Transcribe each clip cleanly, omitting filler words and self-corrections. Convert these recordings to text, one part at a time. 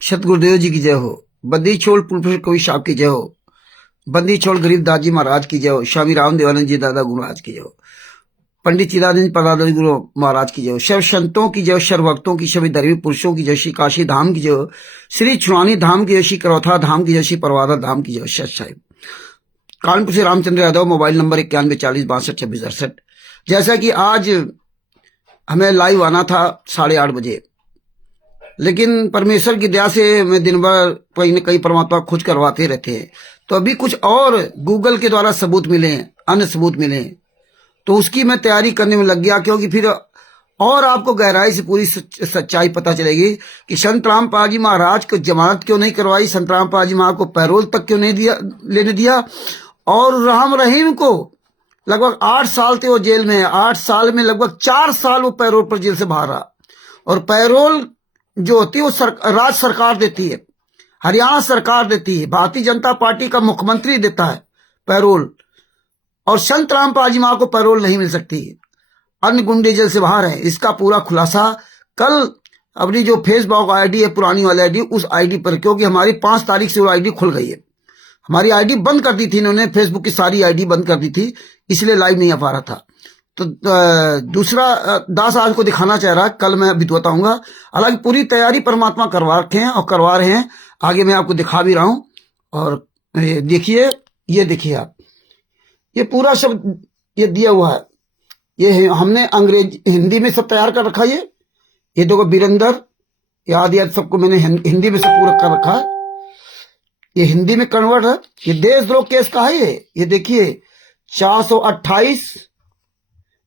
सतगुरुदेव जी की जय हो। बंदी छोड़ प्रोफेसर कवि साहब की जय हो। बंदी छोड़ गरीब दास जी महाराज की जय हो। स्वामी राम देवानंद जी दादा गुरु महाराज की जय हो। पंडित चिदानंद प्रदानंद गुरु महाराज की जय हो। सर्व संतों की जय हो। सर्व भक्तों की, सभी धर्मी पुरुषों की जय। श्री काशी धाम की जय हो। श्री छुआनी धाम की जय। श्री करौथा धाम की जय। श्री परवादा धाम की जय। सत साहिब। कानपुर से रामचंद्र यादव, मोबाइल नंबर 9140622668। जैसा कि आज हमें लाइव आना था 8:30 बजे, लेकिन परमेश्वर की दया से मैं दिन भर कहीं न कहीं परमात्मा खोज करवाते रहते हैं। तो अभी कुछ और गूगल के द्वारा सबूत मिले, अन्य सबूत मिले, तो उसकी मैं तैयारी करने में लग गया, क्योंकि फिर और आपको गहराई से पूरी सच्चाई पता चलेगी कि संत रामपाल जी महाराज को जमानत क्यों नहीं करवाई, संत रामपाल जी महाराज को पैरोल तक क्यों नहीं लेने दिया, और राम रहीम को लगभग 8 साल थे वो जेल में। 8 साल में लगभग 4 साल वो पैरोल पर जेल से बाहर रहा। और पैरोल जो होती है वो राज्य सरकार देती है, हरियाणा सरकार देती है, भारतीय जनता पार्टी का मुख्यमंत्री देता है पैरोल, और संत रामपाल जी महाराज को पैरोल नहीं मिल सकती। अन्य गुंडे जेल से बाहर है। इसका पूरा खुलासा कल अपनी जो फेसबुक आईडी है, पुरानी वाली आईडी, उस आईडी पर, क्योंकि हमारी 5 तारीख से वो आईडी खुल गई है। हमारी आईडी बंद कर दी थी इन्होंने, फेसबुक की सारी आईडी बंद कर दी थी, इसलिए लाइव नहीं आ पा रहा था। तो दूसरा दास आज को दिखाना चाह रहा है, कल मैं अभी बताऊंगा। हालांकि पूरी तैयारी परमात्मा करवा रखे हैं और करवा रहे हैं, आगे मैं आपको दिखा भी रहा हूं। और देखिए, ये देखिए आप, ये पूरा शब्द ये दिया हुआ है, ये हमने अंग्रेजी हिंदी में सब तैयार कर रखा है। ये देखो वीरेंद्र, याद सबको मैंने हिंदी में सब पूरा कर रखा है। ये हिंदी में कन्वर्ट है। ये देशद्रोह केस का है। ये देखिए 428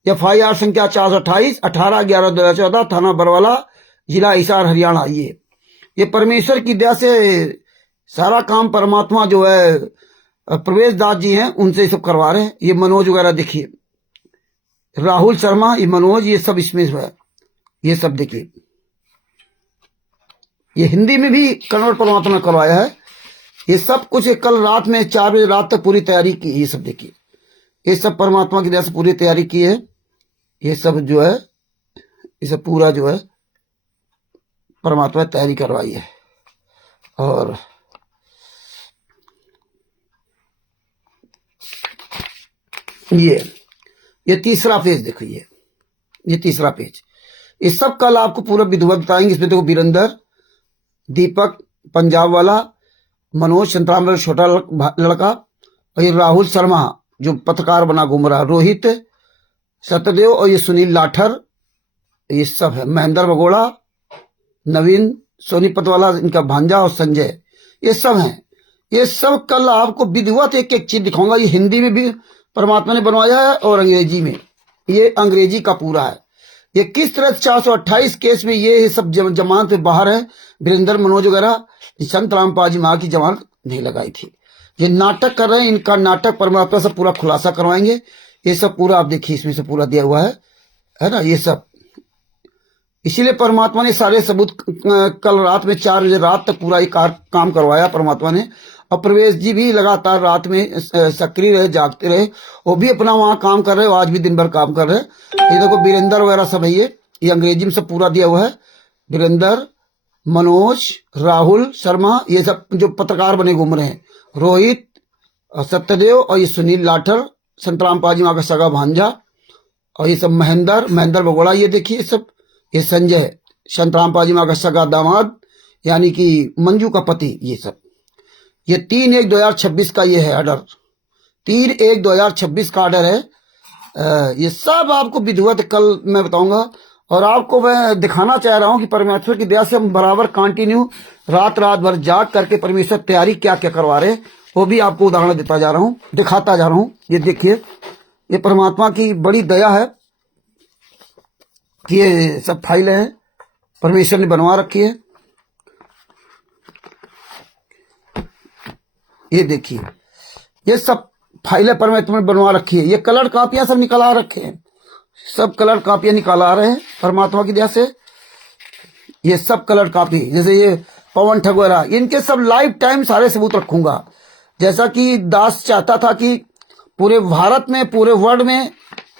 FIR संख्या 428, 18/11/2014, थाना बरवाला, जिला हिसार, हरियाणा। ये परमेश्वर की दया से सारा काम परमात्मा जो है प्रवेश दास जी हैं उनसे सब करवा रहे हैं। ये मनोज वगैरह देखिए, राहुल शर्मा, ये मनोज, ये सब इसमें है। ये सब देखिए, ये हिंदी में भी कन्वर्ट परमात्मा ने करवाया है। ये सब कुछ कल रात में 4 बजे रात तक पूरी तैयारी की। ये सब देखिए, ये सब परमात्मा की दया से पूरी तैयारी की है। ये सब जो है, ये सब पूरा जो है परमात्मा तैयारी करवाई है। और ये तीसरा पेज देखो, ये तीसरा पेज, ये सब कल आपको पूरा विधिवत बताएंगे। इसमें देखो वीरेंद्र, दीपक पंजाब वाला, मनोज संतराम वाला छोटा लड़का, और ये राहुल शर्मा जो पत्रकार बना घूम रहा, रोहित, सत्यदेव, और ये सुनील लाठर, ये सब है। महेंद्र बगोड़ा, नवीन सोनीपत वाला, इनका भांजा, और संजय, ये सब हैं। ये सब कल आपको विधिवत एक एक चीज दिखाऊंगा। ये हिंदी में भी परमात्मा ने बनवाया है और अंग्रेजी में। ये अंग्रेजी का पूरा है। ये किस तरह 428 केस में ये सब जमानत पे बाहर है। वीरेंद्र, मनोज वगैरह, संत रामपाल जी महाराज की जमानत नहीं लगाई थी। ये नाटक कर रहे हैं, इनका नाटक परमात्मा से पूरा खुलासा करवाएंगे। ये सब पूरा आप देखिए, इसमें से पूरा दिया हुआ है ना, ये सब। इसीलिए परमात्मा ने सारे सबूत कल रात में 4 बजे रात तक पूरा ये काम करवाया परमात्मा ने। और प्रवेश जी भी लगातार रात में सक्रिय रहे, जागते रहे, वो भी अपना वहां काम कर रहे हो। आज भी दिन भर काम कर रहे हैं। ये देखो वीरेंद्र वगैरह सब है। ये अंग्रेजी में सब पूरा दिया हुआ है। वीरेंद्र, मनोज, राहुल शर्मा, ये सब जो पत्रकार बने घूम रहे हैं, रोहित, सत्यदेव, और ये सुनील लाठर, संत रामपाल जी महाराज का सगा भांजा, और ये सब महेंद्र बगोड़ा, ये देखिए सब। ये संजय, संत रामपाल जी महाराज का सगा दामाद, यानी कि मंजू का पति। ये सब, ये 3/1/2026 का ये है ऑर्डर, 3/1/2026 का ऑर्डर है। ये सब आपको विधिवत कल मैं बताऊंगा। और आपको मैं दिखाना चाह रहा हूं कि परमेश्वर की दया से हम बराबर कंटिन्यू रात भर जाग करके परमेश्वर तैयारी क्या क्या करवा रहे हैं, वो भी आपको उदाहरण देता जा रहा हूं, दिखाता जा रहा हूं। ये देखिए, ये परमात्मा की बड़ी दया है कि ये सब फाइलें हैं परमेश्वर ने बनवा रखी है। ये देखिए, ये सब फाइलें परमात्मा ने बनवा रखी है। ये कलर कापियां सब निकाला रखे हैं, सब कलर कापियां निकाला रहे हैं परमात्मा की दया से। ये सब कलर कापी, जैसे ये पवन ठग वगैरह, इनके सब लाइफ टाइम सारे सबूत रखूंगा। जैसा कि दास चाहता था कि पूरे भारत में, पूरे वर्ल्ड में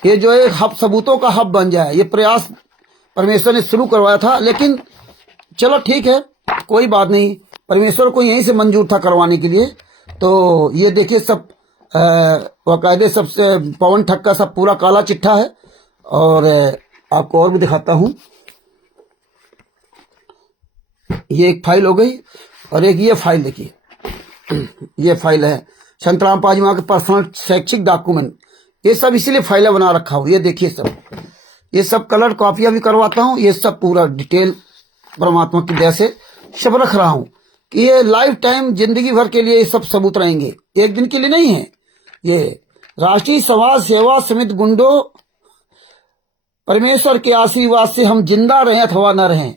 ये जो है हब, सबूतों का हब बन जाए। ये प्रयास परमेश्वर ने शुरू करवाया था, लेकिन चलो ठीक है, कोई बात नहीं, परमेश्वर को यहीं से मंजूर था करवाने के लिए। तो ये देखिए सब बाकायदे सबसे पवन ठक्का सब पूरा काला चिट्ठा है। और आपको और भी दिखाता हूँ। ये एक फाइल हो गई और एक ये फाइल देखिए, ये फाइल है संतराम पाजीमा के पर्सनल शैक्षिक डॉक्यूमेंट। ये सब इसीलिए फाइल बना रखा हूँ। ये देखिए सब, ये सब कलर कॉपियां भी करवाता हूँ। ये सब पूरा डिटेल परमात्मा की दया से सब रख रहा हूँ कि ये लाइफ टाइम जिंदगी भर के लिए ये सब सबूत रहेंगे, एक दिन के लिए नहीं है। ये राष्ट्रीय समाज सेवा समिति गुंडो, परमेश्वर के आशीर्वाद से हम जिंदा रहें अथवा न रहें,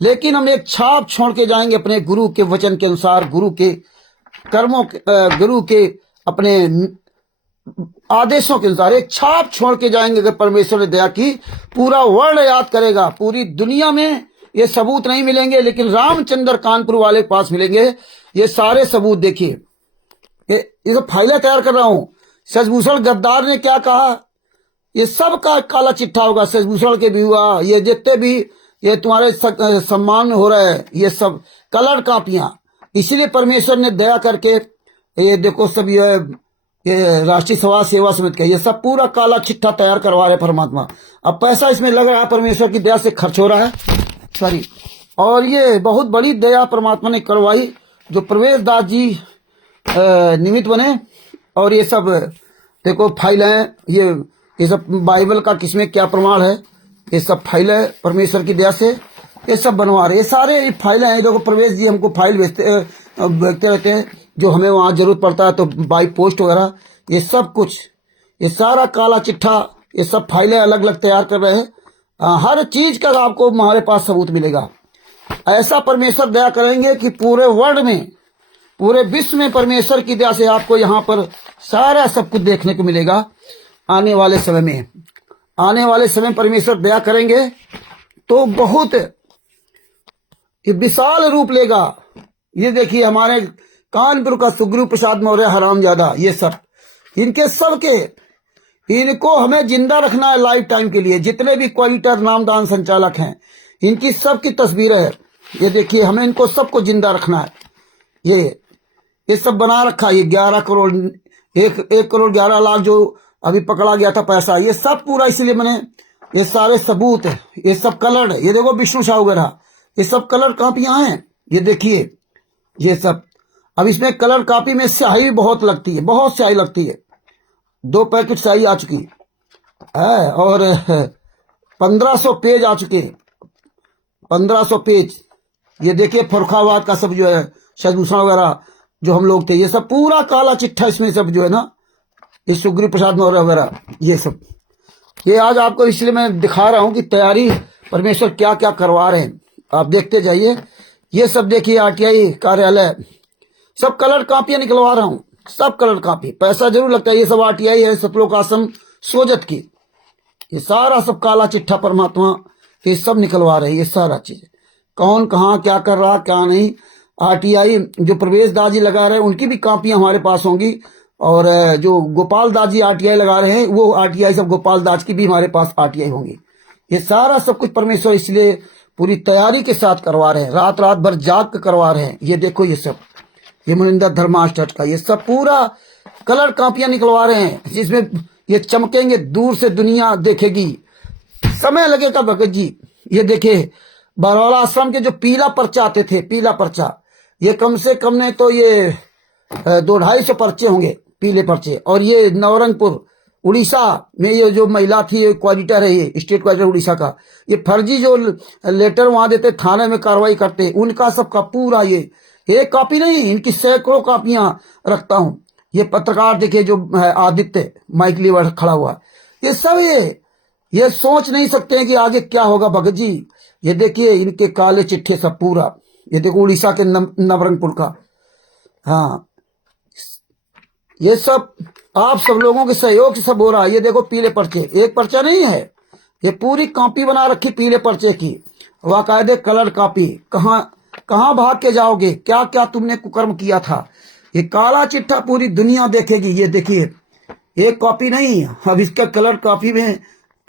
लेकिन हम एक छाप छोड़ के जाएंगे अपने गुरु के वचन के अनुसार, गुरु के कर्मों गुरु के अपने आदेशों के अनुसार एक छाप छोड़ के जाएंगे। अगर परमेश्वर ने दया की, पूरा वर्ल्ड याद करेगा। पूरी दुनिया में ये सबूत नहीं मिलेंगे, लेकिन रामचंद्र कानपुर वाले के पास मिलेंगे ये सारे सबूत। देखिए ये सब फाइलें तैयार कर रहा हूं। शशिभूषण गद्दार ने क्या कहा, ये सब का काला चिट्ठा होगा। शशिभूषण के भी हुआ, ये जितने भी ये तुम्हारे सम्मान में हो रहा है, ये सब कलर कापियां। इसीलिए परमेश्वर ने दया करके ये देखो सब ये राष्ट्रीय समाज सेवा समिति का ये सब पूरा काला चिट्ठा तैयार करवा रहे परमात्मा। अब पैसा इसमें लग रहा है, परमेश्वर की दया से खर्च हो रहा है, सॉरी। और ये बहुत बड़ी दया परमात्मा ने करवाई, जो प्रवेश दास जी निमित्त बने। और ये सब देखो फाइल है, ये सब बाइबल का किसमें क्या प्रमाण है, ये सब फाइल है परमेश्वर की दया से ये सब बनवा रहे। ये सारे फाइलें हैं। देखो प्रवेश जी हमको फाइल भेजते रहते हैं, जो हमें वहाँ जरूरत पड़ता है तो बाई पोस्ट वगैरह, ये सब कुछ, ये सारा काला चिट्ठा, ये सब फाइलें अलग अलग तैयार कर रहे हैं। हर चीज का आपको हमारे पास सबूत मिलेगा। ऐसा परमेश्वर दया करेंगे कि पूरे वर्ल्ड में, पूरे विश्व में परमेश्वर की दया से आपको यहाँ पर सारा सब कुछ देखने को मिलेगा। आने वाले समय में, आने वाले समय परमेश्वर दया करेंगे तो बहुत ये विशाल रूप लेगा। ये देखिए हमारे कानपुर का सुग्रीव प्रसाद मौर्य हरामजादा, ये सब इनके सब के, इनको हमें जिंदा रखना है लाइफ टाइम के लिए। जितने भी क्वालिटर नामदान संचालक हैं, इनकी सबकी तस्वीरें है। ये देखिए हमें इनको सबको जिंदा रखना है। ये सब बना रखा है। ये 11 करोड़ 1 करोड़ 11 लाख जो अभी पकड़ा गया था पैसा, ये सब पूरा इसलिए मैंने ये सारे सबूत है। ये सब कलर है। ये देखो विष्णु शाह वगैरह, ये सब कलर कापियां हैं। ये देखिए ये सब। अब इसमें कलर कापी में स्याही भी बहुत लगती है, बहुत स्याही लगती है। 2 पैकेट स्याही आ चुकी है और 1500 पेज आ चुके हैं, 1500 पेज। ये देखिए फरुखाबाद का सब जो है शशिभूषण वगैरह जो हम लोग थे, ये सब पूरा काला चिट्ठा इसमें सब जो है ना, ये सुग्रीव प्रसाद मौर्य वगैरह, ये सब। ये आज आपको इसलिए मैं दिखा रहा हूं कि तैयारी परमेश्वर क्या क्या करवा रहे हैं, आप देखते जाइए। ये सब देखिए आरटीआई कार्यालय, सब कलर कापियां निकलवा रहा हूं, सब कलर कापी। पैसा जरूर लगता है। ये सब आरटीआई है, सतलोक आश्रम सोजत की। ये सारा सब काला चिट्ठा परमात्मा ये सब निकलवा रहे हैं। ये सारा चीज कौन कहाँ क्या कर रहा क्या नहीं। आरटीआई जो प्रवेश दास जी लगा रहे हैं उनकी भी कापियां हमारे पास होंगी, और जो गोपाल दास जी आरटीआई लगा रहे हैं वो आरटीआई सब गोपाल दास की भी हमारे पास आरटीआई होंगी। ये सारा सब कुछ परमेश्वर इसलिए पूरी तैयारी के साथ करवा रहे हैं, रात रात भर जाग कर करवा रहे हैं। ये देखो ये सब, ये मनिंदर धर्माष्टक का ये सब पूरा कलर कापियां निकलवा रहे हैं, जिसमें ये चमकेंगे, दूर से दुनिया देखेगी। समय लगेगा भगत जी। ये देखे बरौला आश्रम के जो पीला पर्चा आते थे, पीला पर्चा, ये कम से कम नहीं तो ये 200-250 पर्चे होंगे पीले पर्चे। और ये नवरंगपुर उड़ीसा में ये जो महिला थी, ये क्वालिटर है, ये स्टेट क्वालिटर उड़ीसा का, ये फर्जी जो लेटर वहां देते, थाने में कार्रवाई करते, उनका सबका पूरा ये एक कॉपी नहीं, इनकी सैकड़ों कॉपियां रखता हूं। ये पत्रकार देखिए जो आदित्य माइक लीवर खड़ा हुआ, ये सब ये सोच नहीं सकते हैं कि आगे क्या होगा भगत जी। ये देखिए इनके काले चिट्ठे सब पूरा, ये देखो उड़ीसा के नवरंगपुर का। हाँ, ये सब आप सब लोगों के सहयोग से सब हो रहा है। ये देखो पीले पर्चे, एक पर्चा नहीं है, ये पूरी कॉपी बना रखी पीले पर्चे की, वाकायदे कलर कॉपी। कहाँ भाग के जाओगे, क्या क्या तुमने कुकर्म किया था, ये काला चिट्ठा पूरी दुनिया देखेगी। ये देखिए एक कॉपी नहीं, अब इसका कलर कॉपी में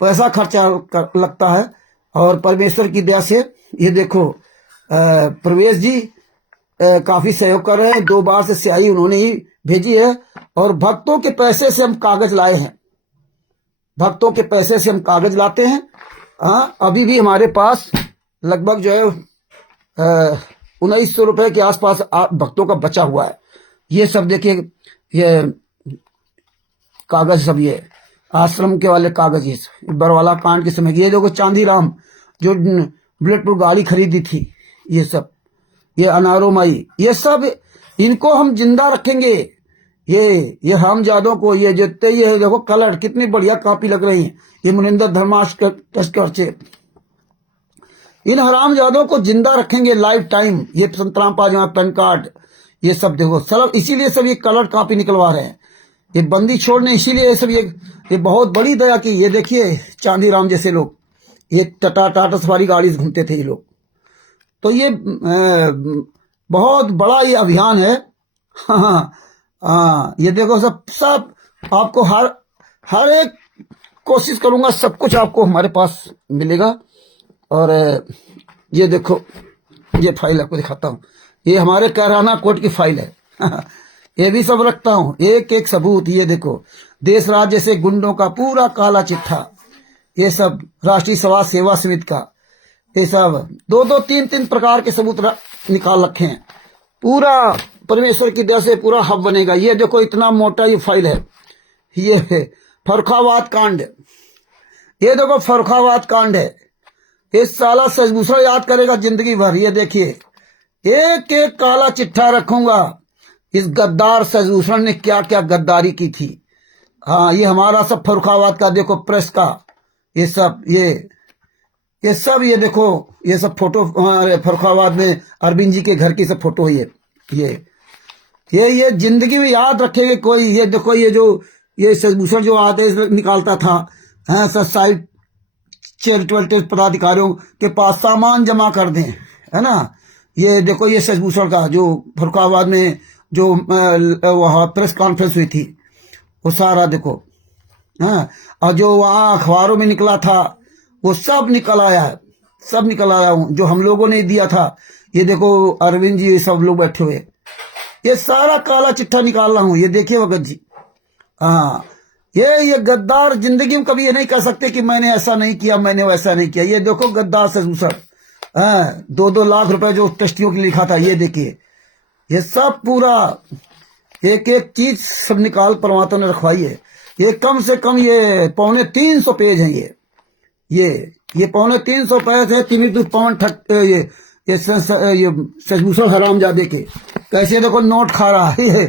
पैसा खर्चा लगता है, और परमेश्वर की दया से ये देखो प्रवेश जी काफी सहयोग कर रहे हैं। 2 बार से स्याही उन्होंने ही भेजी है और भक्तों के पैसे से हम कागज लाए हैं। भक्तों के पैसे से हम कागज लाते हैं। हाँ, अभी भी हमारे पास लगभग जो है 1900 रुपए के आसपास भक्तों का बचा हुआ है। ये सब देखिए, ये कागज सब, ये आश्रम के वाले कागज, ये बरवाला कांड के समय, ये देखो चांदीराम जो बुलेट प्रूफ गाड़ी खरीदी थी, ये सब, ये अनारो माई, ये सब इनको हम जिंदा रखेंगे। ये हरामजादों को, ये जितने ये देखो कलर कितनी बढ़िया कॉपी लग रही है, ये मुनिंदर धर्माश टस्कर, इन हरामजादों को जिंदा रखेंगे लाइफ टाइम। ये संतराम पाजमा पेन कार्ड, ये सब देखो सब, इसीलिए सब ये कलर कॉपी निकलवा रहे हैं। ये बंदी छोड़ ने इसीलिए सब ये बहुत बड़ी दया की। ये देखिए चांदीराम जैसे लोग, ये टाटा सफारी गाड़ी से घूमते थे ये लोग। तो ये बहुत बड़ा ये अभियान है। हाँ, ये देखो सब आपको हर एक कोशिश करूंगा, सब कुछ आपको हमारे पास मिलेगा। और ये देखो, ये फाइल आपको दिखाता हूँ, ये हमारे कैराना कोर्ट की फाइल है। ये भी सब रखता हूँ, एक एक सबूत। ये देखो, देश राज्य से गुंडों का पूरा काला चिट्ठा, ये सब राष्ट्रीय समाज सेवा समिति का, ये सब 2-2, 3-3 प्रकार के सबूत निकाल रखे हैं। पूरा परमेश्वर की दया से पूरा हब बनेगा। ये देखो इतना मोटा ये फाइल है। ये फर्रुखाबाद कांड, ये देखो फर्रुखाबाद कांड है। इस साला सजभूषण याद करेगा जिंदगी भर। ये देखिए, एक एक काला चिट्ठा रखूंगा, इस गद्दार सजभूषण ने क्या क्या गद्दारी की थी। हाँ, ये हमारा सब फर्रुखाबाद का देखो, प्रेस का ये सब, ये सब, ये देखो, ये सब फोटो हमारे फर्रुखाबाद में अरविंद जी के घर की सब फोटो है। ये जिंदगी में याद रखेंगे कोई। ये देखो, ये जो ये सजभूषण जो आदेश निकालता था, हाँ, सब साइड चैरिटेबल पदाधिकारियों के पास सामान जमा कर दें, है ना। ये देखो, ये सजभूषण का जो फर्रुखाबाद में जो वहाँ प्रेस कॉन्फ्रेंस हुई थी, वो सारा देखो, हाँ, और जो वहाँ अखबारों में निकला था वो सब निकल आया है, सब निकल आया हूँ जो हम लोगों ने दिया था। ये देखो अरविंद जी सब लोग बैठे हुए, ये सारा काला चिट्ठा निकाल रहा हूँ। ये देखिए भगत जी, हाँ, ये गद्दार जिंदगी में कभी ये नहीं कह सकते कि मैंने ऐसा नहीं किया, मैंने वैसा नहीं किया। ये देखो गद्दार सजभूषण, हाँ, 2-2 लाख रुपए जो ट्रस्टियों के लिखा था, ये देखिए, ये सब पूरा एक एक चीज सब निकाल परमात्मा ने रखवाई है। ये कम से कम ये 350 पेज हैं। ये 350 पेज है। तिमिर पवन ये सजभूषण हरामजादे के कैसे देखो नोट खा रहा है।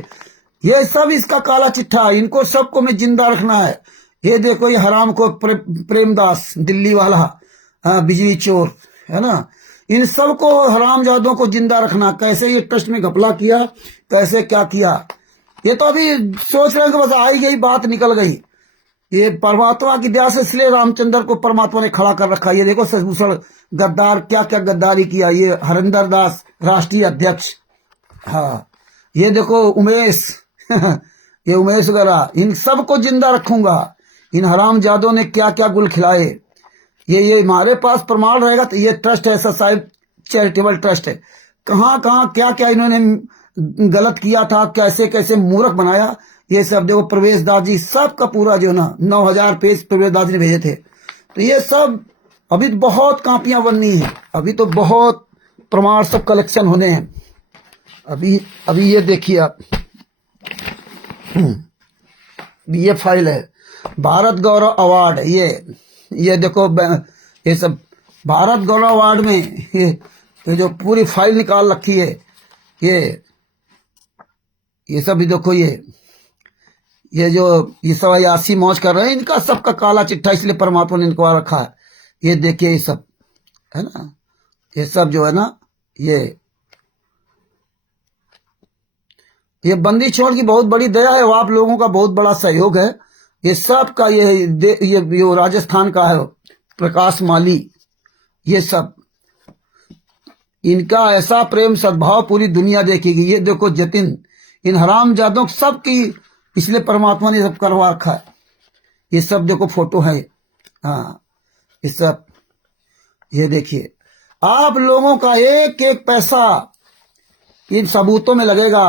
ये सब इसका काला चिट्ठा, इनको सबको मैं जिंदा रखना है। ये देखो, ये हराम को प्रेमदास दिल्ली वाला, बिजली चोर, है ना, इन सबको हरामजादों को जिंदा रखना। कैसे ये ट्रस्ट में घपला किया, कैसे क्या किया, ये तो अभी सोच रहे हैं कि बस आई गई बात निकल गई। ये परमात्मा की दया से इसलिए रामचंद्र को परमात्मा ने खड़ा कर रखा। ये देखो सजभूषण गद्दार क्या क्या गद्दारी किया। ये हरिंदर दास राष्ट्रीय अध्यक्ष, हाँ, ये देखो उमेश ये उमेश वगैरह, इन सबको जिंदा रखूंगा। इन हरामजादों ने क्या क्या गुल खिलाए। ये हमारे पास प्रमाण रहेगा। तो ये ट्रस्ट है, साइड चैरिटेबल ट्रस्ट है। कहाँ कहाँ क्या क्या इन्होंने गलत किया था, कैसे कैसे मूर्ख बनाया, ये सब देखो। प्रवेश दास जी सब का पूरा जो ना 9000 पेज प्रवेश दास जी ने भेजे थे। तो ये सब अभी तो बहुत कापियां बननी है, अभी तो बहुत प्रमाण सब कलेक्शन होने हैं। अभी ये देखिए आप, ये फाइल है भारत गौरव अवार्ड। ये देखो, ये सब भारत गौरव अवार्ड में ये जो पूरी फाइल निकाल रखी है, ये सब भी देखो। ये जो ये सब अयासी मौज कर रहे हैं, इनका सबका काला चिट्ठा इसलिए परमात्मा ने इनको रखा है। ये देखिए, ये सब है ना, ये सब जो है ना, ये बंदी छोड़ की बहुत बड़ी दया है, वो आप लोगों का बहुत बड़ा सहयोग है। ये सब का ये राजस्थान का है प्रकाश माली, ये सब इनका ऐसा प्रेम सद्भाव पूरी दुनिया देखेगी। ये देखो जतिन, इन हरामजादों सब की इसलिए परमात्मा ने सब करवा रखा है। ये सब देखो फोटो है, हाँ, ये सब, ये देखिए। आप लोगों का एक एक पैसा इन सबूतों में लगेगा।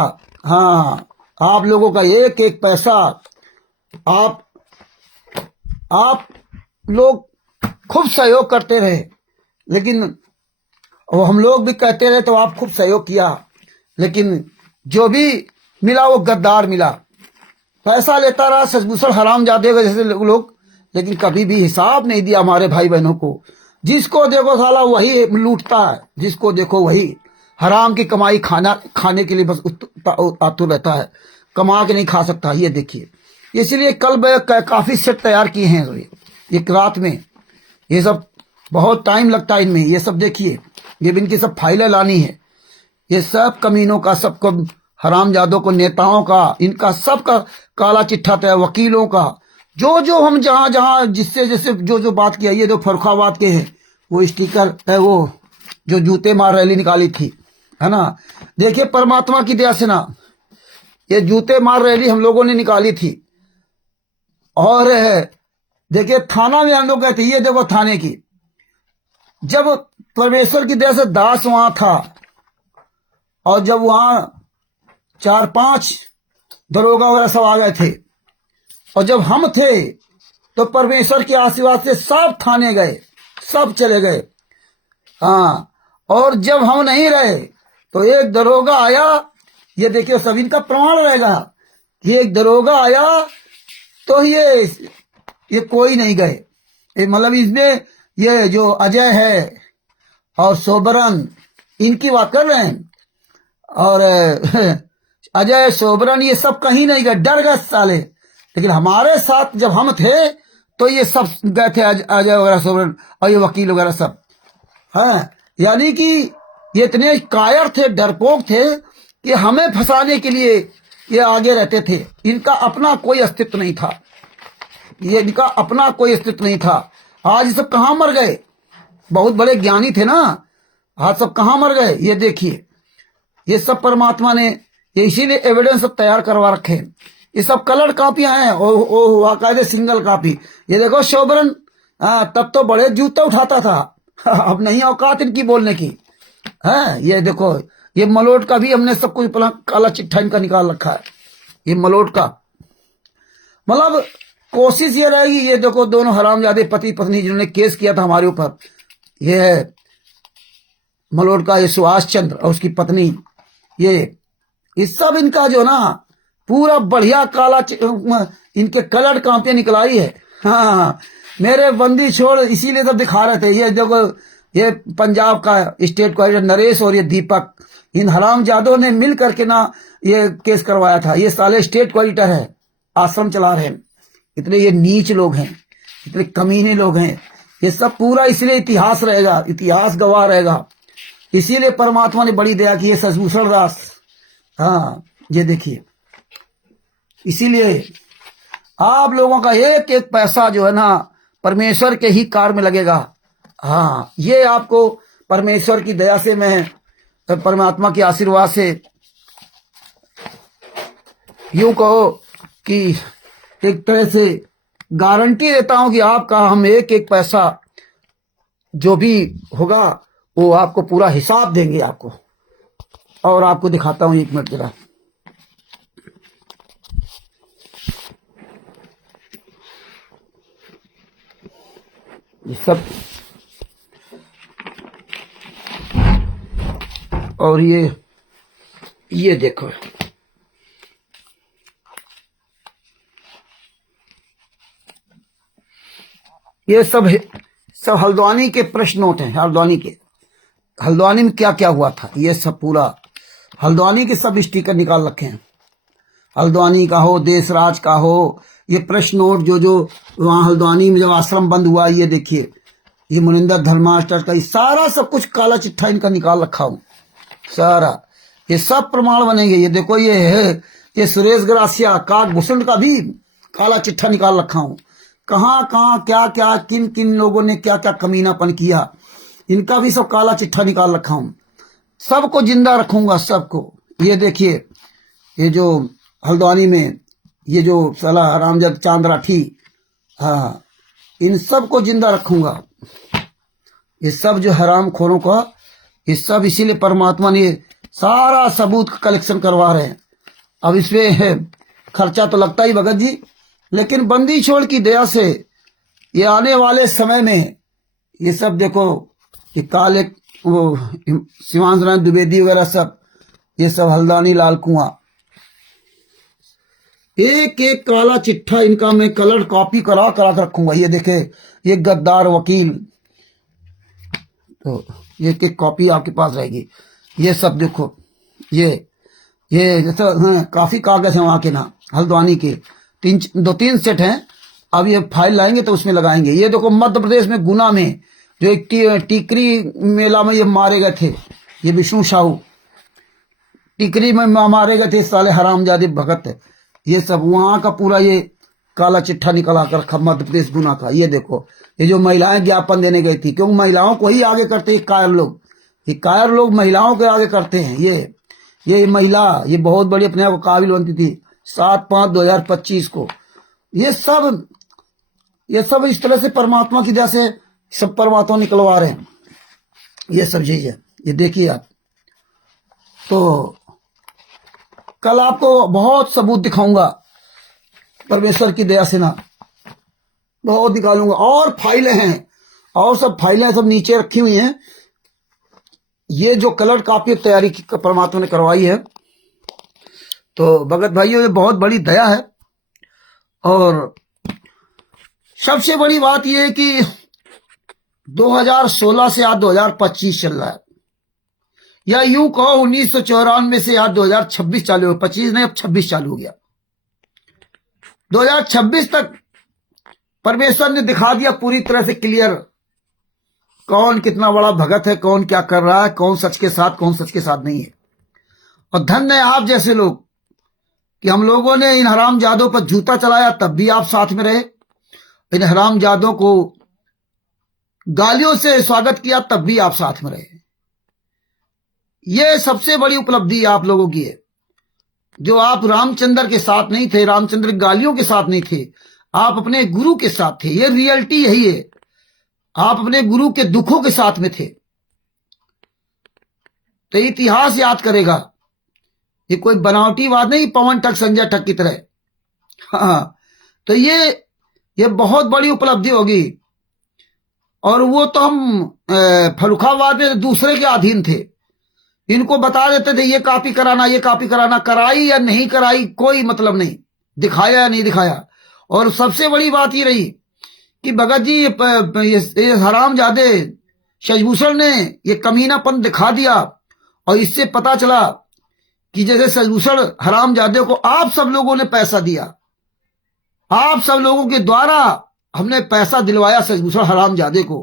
हाँ, आप लोगों का एक एक पैसा आप आप लोग खूब सहयोग करते रहे, लेकिन वो हम लोग भी कहते रहे तो आप खूब सहयोग किया, लेकिन जो भी मिला वो गद्दार मिला। पैसा लेता रहा सचमुचल हरामजादे का जैसे लोग, लेकिन कभी भी हिसाब नहीं दिया हमारे भाई बहनों को। जिसको देखो साला वही लूटता है, जिसको देखो वही हराम की कमाई खाने के लिए बस आतुर रहता है, कमा के नहीं खा सकता। ये देखिए, इसलिए कल मैं काफी सेट तैयार किए हैं एक रात में। ये सब बहुत टाइम लगता है इनमें। ये सब देखिए, ये भी इनकी सब फाइलें लानी है। ये सब कमीनों का, सबको हरामजादों को, नेताओं का, इनका सबका काला चिट्ठा तय, वकीलों का, जो जो हम जहां जहां जिससे जैसे जो जो बात किया। ये जो फर्रुखाबाद के हैं वो स्टिकर है, वो जो जूते मार रैली निकाली थी, है ना। देखिए परमात्मा की दया से ना, ये जूते मार रैली हम लोगों ने निकाली थी। और देखिए थाना में हम लोग गए थे। ये देखो थाने की, जब परमेश्वर की दया से दास वहां था, और जब वहां 4-5 दरोगा वगैरह सब आ गए थे, और जब हम थे तो परमेश्वर के आशीर्वाद से सब थाने गए, सब चले गए। हाँ, और जब हम नहीं रहे तो एक दरोगा आया। ये देखिए सब इनका प्रमाण रहेगा कि एक दरोगा आया तो ये कोई नहीं गए। मतलब इसमें ये जो अजय है और सोबरन, इनकी बात कर रहे हैं। और अजय सोबरन ये सब कहीं नहीं गए, डर गए साले। लेकिन हमारे साथ जब हम थे तो ये सब गए थे, अजय वगैरह, सोबरन और ये वकील वगैरह सब। हाँ, यानी कि ये इतने कायर थे, डरपोक थे कि हमें फंसाने के लिए ये आगे रहते थे। इनका अपना कोई अस्तित्व नहीं था, ये इनका अपना कोई अस्तित्व नहीं था। आज ये सब कहाँ मर गए? बहुत बड़े ज्ञानी थे ना, आज सब कहाँ मर गए? ये देखिए, ये सब परमात्मा ने ये इसीलिए एविडेंस सब तैयार करवा रखे हैं। ये सब कलर कापियां हैं, ओ बाकायदे सिंगल कापी। ये देखो शोभरन, तब तो बड़े जूते उठाता था, अब नहीं औकात इनकी बोलने की है। ये देखो, ये मलोट का भी हमने सब कुछ काला चिट्ठा इनका निकाल रखा है। ये मलोट का मतलब कोशिश ये रहेगी। ये देखो दोनों हरामजादे पति पत्नी जिन्होंने केस किया था हमारे ऊपर, ये है मलोट का, ये सुभाष चंद्र और उसकी पत्नी। ये सब इनका जो ना पूरा बढ़िया काला इनके कलर कांपियां निकलाई है। हाँ, मेरे बंदी छोड़ इसीलिए सब दिखा रहे थे। ये देखो, ये पंजाब का स्टेट कोऑर्डिनेटर नरेश और ये दीपक, इन हरामजादों ने मिल करके ना ये केस करवाया था। ये साले स्टेट कोऑर्डिनेटर है, आश्रम चला रहे हैं। इतने ये नीच लोग हैं, इतने कमीने लोग हैं। ये सब पूरा इसलिए इतिहास रहेगा, इतिहास गवाह रहेगा। इसीलिए परमात्मा ने बड़ी दया की है सचभूषण दास। हाँ, ये देखिए, इसीलिए आप लोगों का एक एक पैसा जो है ना परमेश्वर के ही कार में लगेगा। हाँ, ये आपको परमेश्वर की दया से, मैं परमात्मा के आशीर्वाद से यूं कहो कि एक तरह से गारंटी देता हूं कि आपका हम एक एक पैसा जो भी होगा वो आपको पूरा हिसाब देंगे आपको। और आपको दिखाता हूं, 1 मिनट जरा। ये सब और ये देखो, ये सब हल्द्वानी के प्रश्न नोट हैं। हल्द्वानी में क्या क्या हुआ था, ये सब पूरा हल्द्वानी के सब स्टिकर निकाल रखे हैं। हल्द्वानी का हो, देशराज का हो, ये प्रश्न नोट जो वहां हल्द्वानी में जब आश्रम बंद हुआ, ये देखिए, ये मुनिंदर धर्माष्टर का, ये सारा सब कुछ काला चिट्ठा इनका निकाल रखा हूं सारा। ये सब प्रमाण बनेंगे। ये देखो, ये है, ये सुरेश ग्रासिया काकभूषण का भी काला चिट्ठा निकाल रखा हूं। कहाँ कहाँ क्या क्या किन किन लोगों ने क्या क्या कमीनापन किया, इनका भी सब काला चिट्ठा निकाल रखा हूं। सबको जिंदा रखूंगा, सबको। ये देखिए, ये जो हल्द्वानी में ये जो साला रामजद चांद राठी, हाँ, इन सबको जिंदा रखूंगा। ये सब जो हराम खोरों का, ये सब इसीलिए परमात्मा ने सारा सबूत कलेक्शन करवा रहे हैं। अब इसमें खर्चा तो लगता ही भगत जी, लेकिन बंदी छोड़ की दया से ये आने वाले समय में ये सब देखो, ये काले वो शिवांश नारायण द्विवेदी वगैरह सब, ये सब हल्द्वानी लाल कुआं, एक एक काला चिट्ठा इनका मैं कलर कॉपी करा करा कर रखूंगा। ये देखे, ये गद्दार वकील, तो एक एक कॉपी आपके पास रहेगी। ये सब देखो, ये जैसे हाँ, काफी कागज है वहां के ना हल्द्वानी के, 2-3 सेट हैं। अब ये फाइल लाएंगे तो उसमें लगाएंगे। ये देखो मध्य प्रदेश में गुना में जो एक टिकरी मेला में ये मारे गए थे, ये विष्णु साहू टिकरी में मारे गए थे साले हरामजादे भगत। ये सब वहां का पूरा ये काला चिट्ठा निकला कर रखा मध्य प्रदेश गुना का। ये देखो, ये जो महिलाएं ज्ञापन देने गई थी, क्योंकि महिलाओं को ही आगे करते हैं कायर लोग, ये कायर लोग महिलाओं के आगे करते हैं। ये महिला ये बहुत बड़ी अपने आप को काबिल बनती थी 7/5/2025 को। ये सब इस तरह से परमात्मा की दया से सब परमात्मा निकलवा रहे हैं। ये सब चीज है, ये देखिए आप। तो कल आपको बहुत सबूत दिखाऊंगा परमेश्वर की दया से ना, बहुत निकालूंगा। और फाइलें हैं, और सब फाइलें सब नीचे रखी हुई हैं। ये जो कलर कापी तैयारी परमात्मा ने करवाई है, तो भगत भाइयों ये बहुत बड़ी दया है। और सबसे बड़ी बात यह है कि 2016 से आज 2025 चल रहा है, या यूं कहो 1994 से आज 2026 चालू हो, 25 नहीं अब 26 चालू हो गया। 2026 तक परमेश्वर ने दिखा दिया पूरी तरह से क्लियर, कौन कितना बड़ा भगत है, कौन क्या कर रहा है, कौन सच के साथ कौन सच के साथ नहीं है। और धन्य है आप जैसे लोग कि हम लोगों ने इन हरामजादों पर जूता चलाया तब भी आप साथ में रहे, इन हरामजादों को गालियों से स्वागत किया तब भी आप साथ में रहे। ये सबसे बड़ी उपलब्धि आप लोगों की है, जो आप रामचंद्र के साथ नहीं थे, रामचंद्र गालियों के साथ नहीं थे, आप अपने गुरु के साथ थे। ये रियलिटी यही है, आप अपने गुरु के दुखों के साथ में थे। तो इतिहास याद करेगा, ये कोई बनावटी बात नहीं पवन ठग संजय ठग की तरह। हाँ, तो ये बहुत बड़ी उपलब्धि होगी। और वो तो हम फर्रुखाबाद में दूसरे के अधीन थे, इनको बता देते थे ये कॉपी कराना, ये कॉपी कराना, कराई या नहीं कराई कोई मतलब नहीं, दिखाया या नहीं दिखाया। और सबसे बड़ी बात ये रही कि भगत जी ये हरामजादे शशिभूषण ने ये कमीनापन दिखा दिया। और इससे पता चला कि जैसे शशिभूषण हरामजादे को आप सब लोगों ने पैसा दिया, आप सब लोगों के द्वारा हमने पैसा दिलवाया शशिभूषण हरामजादे को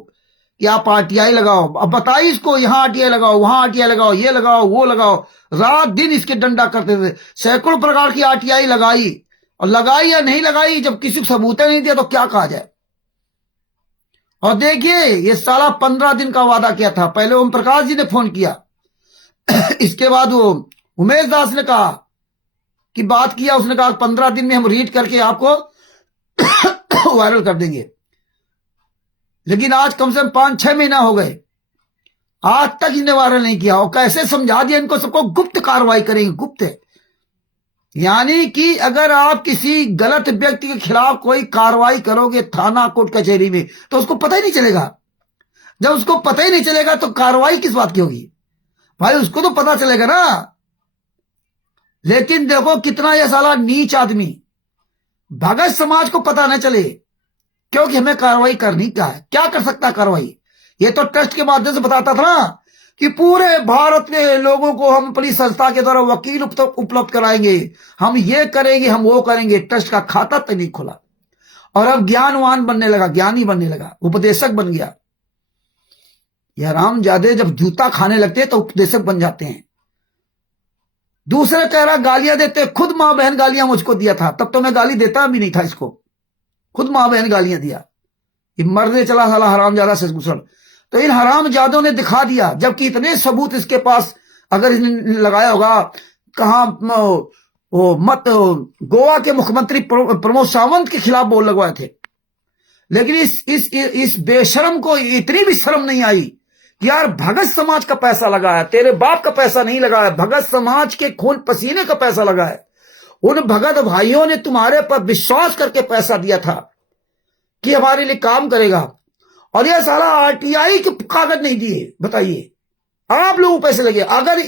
कि आप आरटीआई लगाओ। अब बताइए इसको, यहाँ आरटीआई लगाओ, वहां आरटीआई लगाओ, ये लगाओ वो लगाओ, रात दिन इसके डंडा करते थे। सैकड़ों प्रकार की आरटीआई लगाई, और लगाई या नहीं लगाई, जब किसी को सबूत नहीं दिया तो क्या कहा जाए। और देखिए ये साला 15 दिन का वादा किया था। पहले ओम प्रकाश जी ने फोन किया, इसके बाद वो उमेश दास ने कहा कि बात किया, उसने कहा 15 दिन में हम रीड करके आपको वायरल कर देंगे। लेकिन आज कम से कम 5-6 महीना हो गए, आज तक इन्हें वायरल नहीं किया। और कैसे समझा दिया इनको सबको, गुप्त कार्रवाई करेंगे, गुप्त है। यानी कि अगर आप किसी गलत व्यक्ति के खिलाफ कोई कार्रवाई करोगे थाना कोर्ट कचहरी में, तो उसको पता ही नहीं चलेगा। जब उसको पता ही नहीं चलेगा तो कार्रवाई किस बात की होगी भाई, उसको तो पता चलेगा ना। लेकिन देखो कितना यह साला नीच आदमी, भगत समाज को पता न चले, क्योंकि हमें कार्रवाई करनी क्या है, क्या कर सकता कार्रवाई। ये तो ट्रस्ट के माध्यम से बताता था ना कि पूरे भारत में लोगों को हम अपनी संस्था के द्वारा वकील उपलब्ध कराएंगे, हम ये करेंगे, हम वो करेंगे। ट्रस्ट का खाता तक नहीं खुला, और अब ज्ञानवान बनने लगा, ज्ञानी बनने लगा, उपदेशक बन गया। यह हरामजादे जब जूता खाने लगते हैं तो उपदेशक बन जाते हैं। दूसरे कह रहा गालियां देते, खुद मां बहन गालियां मुझको दिया था, तब तो मैं गाली देता भी नहीं था इसको, खुद मां बहन गालियां दिया। ये मरने चला साला हरामजादा शशिभूषण। तो इन हरामजादों ने दिखा दिया, जबकि इतने सबूत इसके पास अगर इसने लगाया होगा। कहां वो मत गोवा के मुख्यमंत्री प्रमोद सावंत के खिलाफ बोल लगवाए थे, लेकिन इस बेशरम को इतनी भी शर्म नहीं आई कि यार भगत समाज का पैसा लगा है, तेरे बाप का पैसा नहीं लगा है, भगत समाज के खून पसीने का पैसा लगा है। उन भगत भाइयों ने तुम्हारे पर विश्वास करके पैसा दिया था कि हमारे लिए काम करेगा, और यह सारा आरटीआई के कागज नहीं दिए। बताइए, आप लोगों को पैसे लगे, अगर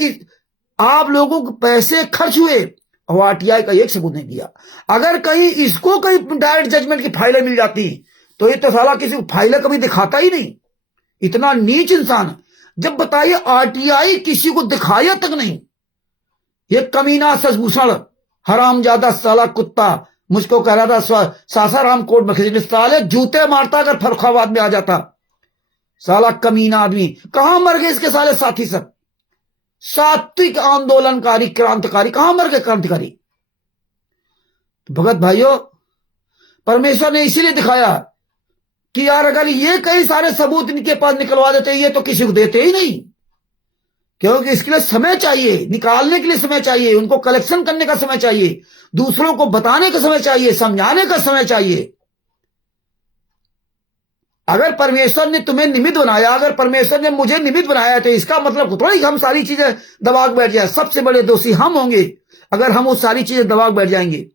आप लोगों को पैसे खर्च हुए और आरटीआई का एक सबूत नहीं दिया। अगर कहीं इसको कहीं डायरेक्ट जजमेंट की फाइलें मिल जाती तो ये तो साला किसी को फाइलें कभी दिखाता ही नहीं। इतना नीच इंसान। जब बताइए आरटीआई किसी को दिखाया तक नहीं। ये कमीना सजभूषण हरामजादा साला कुत्ता मुझको कह रहा था सासाराम कोर्ट में खींचने, साले जूते मारता अगर फर्रुखाबाद में आ जाता। साला कमीना आदमी। कहां मर गए इसके साले साथी सब? सात्विक आंदोलनकारी क्रांतिकारी कहां मर गए क्रांतिकारी? भगत भाइयों, परमेश्वर ने इसीलिए दिखाया कि यार अगर ये कई सारे सबूत इनके पास निकलवा देते, ये तो किसी को देते ही नहीं, क्योंकि इसके लिए समय चाहिए, निकालने के लिए समय चाहिए, उनको कलेक्शन करने का समय चाहिए, दूसरों को बताने का समय चाहिए, समझाने का समय चाहिए। अगर परमेश्वर ने तुम्हें निमित्त बनाया, अगर परमेश्वर ने मुझे निमित्त बनाया, तो इसका मतलब थोड़ा ही हम सारी चीजें दबा के बैठ जाए। सबसे बड़े दोषी हम होंगे अगर हम वो सारी चीजें दबा के बैठ जाएंगे।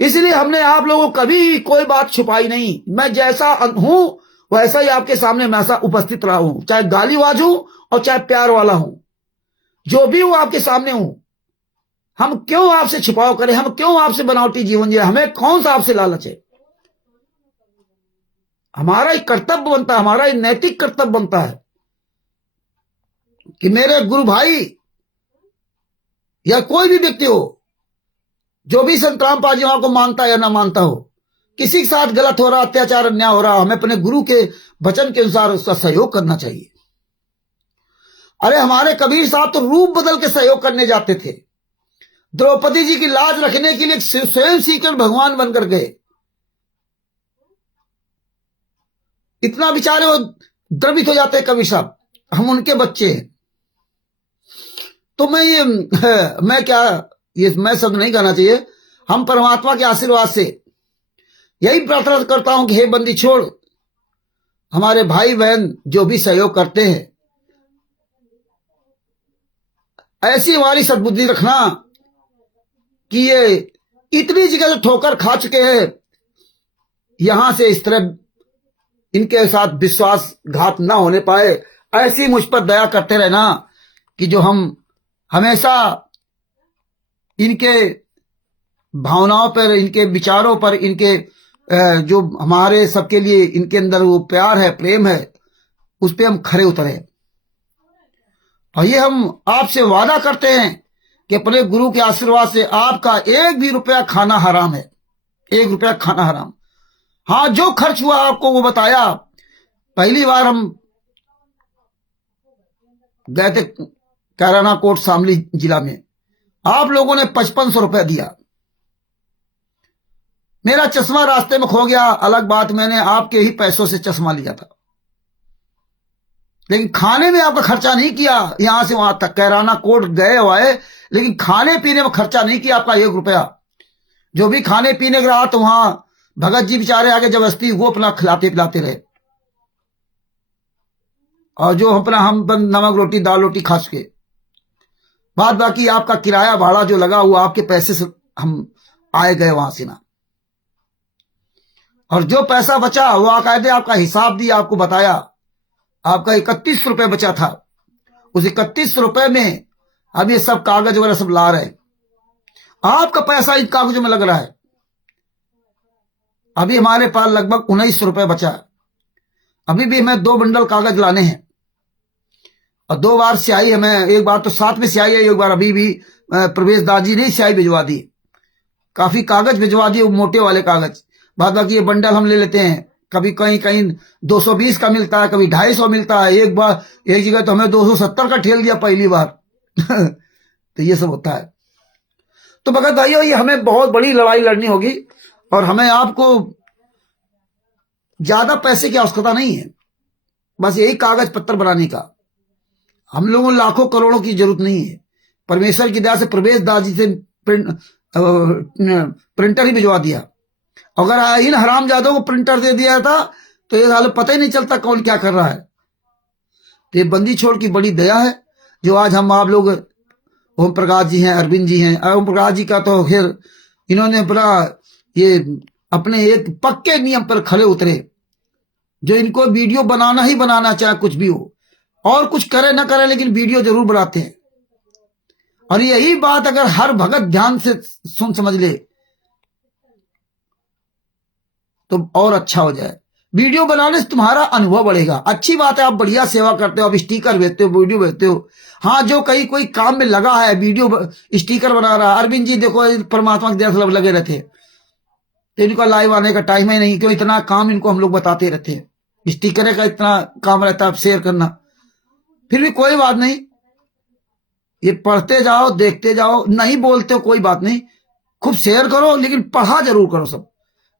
इसलिए हमने आप लोगों को कभी कोई बात छुपाई नहीं। मैं जैसा हूं वैसा ही आपके सामने हमेशा उपस्थित रहा हूं, चाहे गालीबाज हूं और चाहे प्यार वाला हूं, जो भी हूं आपके सामने हूं। हम क्यों आपसे छिपाव करें? हम क्यों आपसे बनावटी जीवन जिए? हमें कौन सा आपसे लालच है? हमारा एक कर्तव्य बनता है, हमारा एक नैतिक कर्तव्य बनता है कि मेरे गुरु भाई या कोई भी व्यक्ति हो, जो भी संत रामपाल जी को मानता है या ना मानता हो, किसी के साथ गलत हो रहा, अत्याचार अन्याय हो रहा, हमें अपने गुरु के वचन के अनुसार उसका सहयोग करना चाहिए। अरे हमारे कबीर साहब तो रूप बदल के सहयोग करने जाते थे। द्रौपदी जी की लाज रखने के लिए स्वयं सीकर भगवान बनकर गए। इतना बेचारे वो द्रवित हो जाते हैं कबीर साहब, हम उनके बच्चे हैं। तो मैं क्या ये मैं शब्द नहीं कहना चाहिए। हम परमात्मा के आशीर्वाद से यही प्रार्थना करता हूं कि हे बंदी छोड़, हमारे भाई बहन जो भी सहयोग करते हैं, ऐसी हमारी सद्बुद्धि रखना कि ये इतनी जगह से ठोकर खा चुके हैं, यहां से इस तरह इनके साथ विश्वासघात ना होने पाए। ऐसी मुझ पर दया करते रहना कि जो हम हमेशा इनके भावनाओं पर, इनके विचारों पर, इनके जो हमारे सबके लिए इनके अंदर वो प्यार है, प्रेम है, उस पर हम खरे उतरे। और ये हम आपसे वादा करते हैं कि अपने गुरु के आशीर्वाद से आपका एक भी रुपया खाना हराम है, एक रुपया खाना हराम। हाँ, जो खर्च हुआ आपको वो बताया। पहली बार हम गए थे कैराना कोट शामली जिला में, आप लोगों ने 5500 रुपया दिया। मेरा चश्मा रास्ते में खो गया, अलग बात, मैंने आपके ही पैसों से चश्मा लिया था, लेकिन खाने में आपका खर्चा नहीं किया। यहां से वहां तक कैराना कोट गए हुए, लेकिन खाने पीने में खर्चा नहीं किया आपका एक रुपया। जो भी खाने पीने का रहा तो वहां भगत जी बेचारे आगे जबरदस्ती वो अपना खिलाते पिलाते रहे, और जो अपना हम नमक रोटी दाल रोटी खा सके। बाद बाकी आपका किराया भाड़ा जो लगा हुआ आपके पैसे से हम आए गए वहां से ना। और जो पैसा बचा वो बाकायदे आपका हिसाब दिया, आपको बताया। आपका 31 रुपए बचा था, उस 31 रुपए में अब ये सब कागज वगैरह सब ला रहे। आपका पैसा इन कागजों में लग रहा है। अभी हमारे पास लगभग 19 रुपए बचा। अभी भी हमें 2 बंडल कागज लाने हैं, और 2 बार स्याही हमें, एक बार तो साथ में स्याही है, एक बार अभी भी प्रवेश दाजी ने स्याही भिजवा दी। काफी कागज भिजवा दिए, मोटे वाले कागज। बाद बाकी ये बंडल हम ले लेते हैं, कभी कहीं कहीं 220 का मिलता है, कभी 250 मिलता है। एक बार एक जगह तो हमें 270 का ठेल दिया पहली बार। तो ये सब होता है। तो भगत भाइयों, ये हमें बहुत बड़ी लड़ाई लड़नी होगी, और हमें आपको ज्यादा पैसे की आवश्यकता नहीं है, बस यही कागज पत्र बनाने का। हम लोगों को लाखों करोड़ों की जरूरत नहीं है। परमेश्वर की दया से प्रवेश दास जी से प्रिंटर ही भिजवा दिया, अगर इन हरामजादों को प्रिंटर दे दिया था तो ये साले पता ही नहीं चलता कौन क्या कर रहा है। तो ये बंदी छोड़ की बड़ी दया है जो आज हम आप लोग, ओम प्रकाश जी हैं, अरविंद जी हैं। ओम प्रकाश जी का तो खैर इन्होंने अपना ये अपने एक पक्के नियम पर खड़े उतरे, जो इनको वीडियो बनाना ही बनाना, चाहे कुछ भी हो, और कुछ करे ना करे लेकिन वीडियो जरूर बनाते हैं। और यही बात अगर हर भगत ध्यान से सुन समझ ले तो और अच्छा हो जाए। वीडियो बनाने से तुम्हारा अनुभव बढ़ेगा। अच्छी बात है, आप बढ़िया सेवा करते हो, आप स्टिकर भेजते हो, वीडियो भेजते हो। हाँ, जो कहीं कोई काम में लगा है, वीडियो स्टिकर बना रहा है, अरविंद जी देखो परमात्मा की तरफ लगे रहते हैं, तो इनका लाइव आने का टाइम ही नहीं, क्यों इतना काम इनको हम लोग बताते रहते हैं। स्टिकर का इतना काम रहता है शेयर करना। फिर भी कोई बात नहीं, ये पढ़ते जाओ, देखते जाओ, नहीं बोलते हो कोई बात नहीं, खूब शेयर करो, लेकिन पढ़ा जरूर करो। सब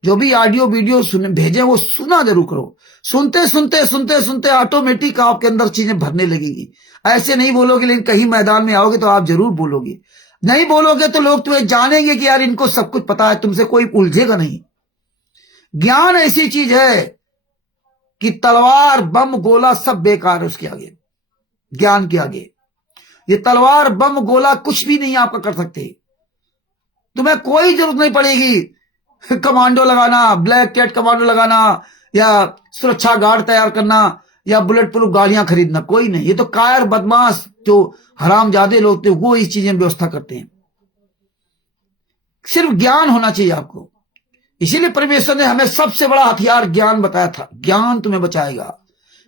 जो भी ऑडियो वीडियो सुने भेजे वो सुना जरूर करो। सुनते सुनते सुनते सुनते ऑटोमेटिक आपके अंदर चीजें भरने लगेगी। ऐसे नहीं बोलोगे, लेकिन कहीं मैदान में आओगे तो आप जरूर बोलोगे। नहीं बोलोगे तो लोग तुम्हें जानेंगे कि यार इनको सब कुछ पता है, तुमसे कोई उलझेगा नहीं। ज्ञान ऐसी चीज है कि तलवार बम गोला सब बेकार है उसके आगे, ज्ञान के आगे। ये तलवार बम गोला कुछ भी नहीं आपका कर सकते। तुम्हें कोई जरूरत नहीं पड़ेगी कमांडो लगाना, ब्लैक कैट कमांडो लगाना, या सुरक्षा गार्ड तैयार करना, या बुलेट प्रूफ गाड़ियां खरीदना। कोई नहीं, ये तो कायर बदमाश जो हरामजादे लोग थे वो इस चीजें व्यवस्था करते हैं। सिर्फ ज्ञान होना चाहिए आपको। इसीलिए परमेश्वर ने हमें सबसे बड़ा हथियार ज्ञान बताया था। ज्ञान तुम्हें बचाएगा,